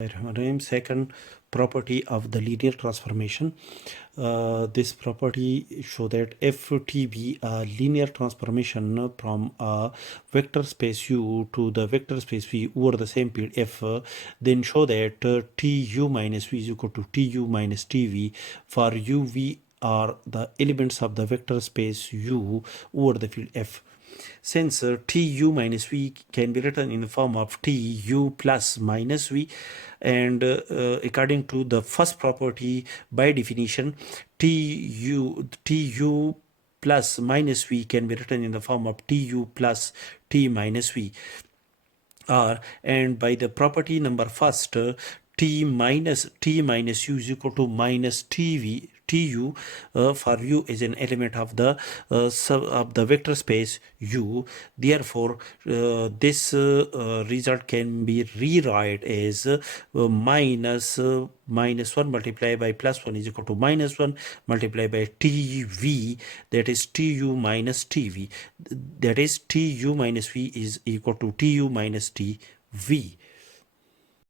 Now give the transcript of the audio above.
Second property of the linear transformation. This property show that if T be a linear transformation from a vector space U to the vector space V over the same period F, then show that Tu minus V is equal to Tu minus Tv for UV are the elements of the vector space U over the field F. Since Tu minus V can be written in the form of Tu plus minus V, and according to the first property, by definition, Tu plus minus V can be written in the form of Tu plus T minus V. And by the property number first, t minus u is equal to minus tu for u is an element of the vector space u. Therefore this result can be rewrite as minus 1 multiplied by plus 1 is equal to minus 1 multiplied by tv, that is tu minus tv, that is tu minus v is equal to tu minus tv.